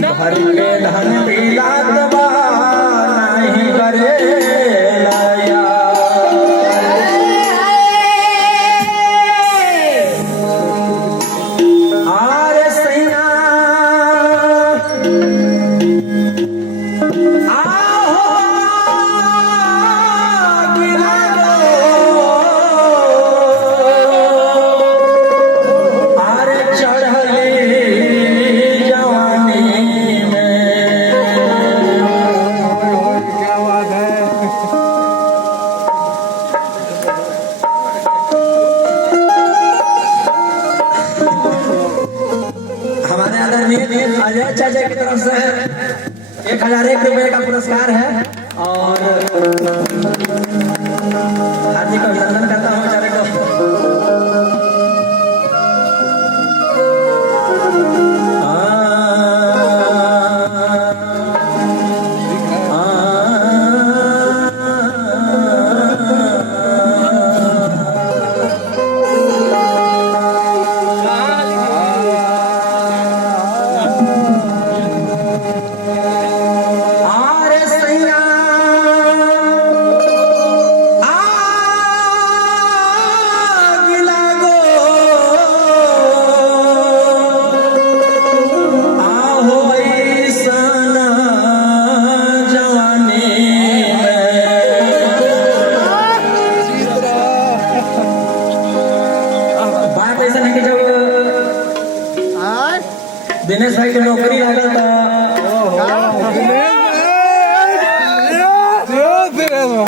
घर के धन दिलात बा नहीं करे लाया आरे सैया अजय चाचा की तरफ से 1001 रुपए का पुरस्कार है और हार्दिक अभिनंदन करता हूँ बेचारे को। दिनेश भाई की नौकरी लगा था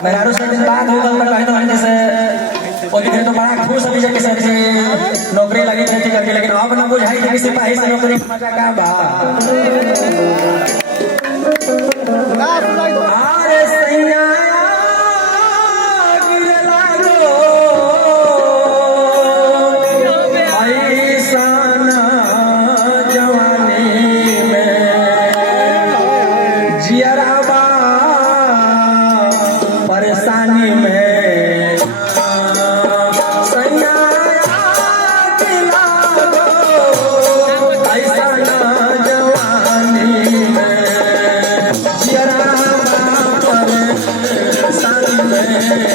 मेहरारू से दिन बाद होगा मैं कहीं तो वहीं से और दिन तो बड़ा खुश अभी जाके सर से नौकरी लगी थी करके लेकिन अब ना बुझाई थी कि सिपाही से नौकरी मजा का बा अरे सैया परेशानी में सैया दिला दो ऐसा ना जवानी में जरा परेशानी में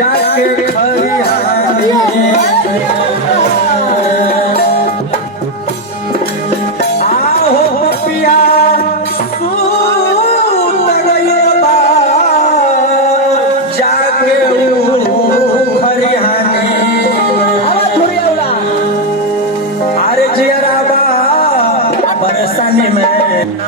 जाके खरिहानी आहो पिया सूत गइल बा जाके खरिहानी अरे जियरा बा बरसानी में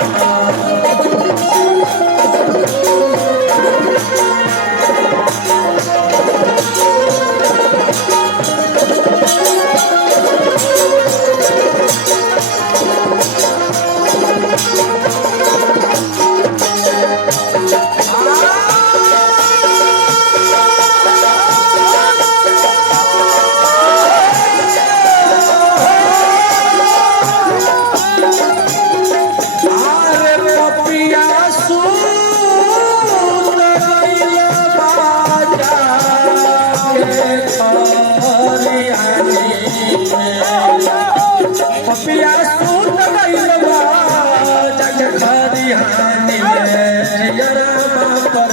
पपिया सूत गइल बा जाके खरिहानी में जियरा पर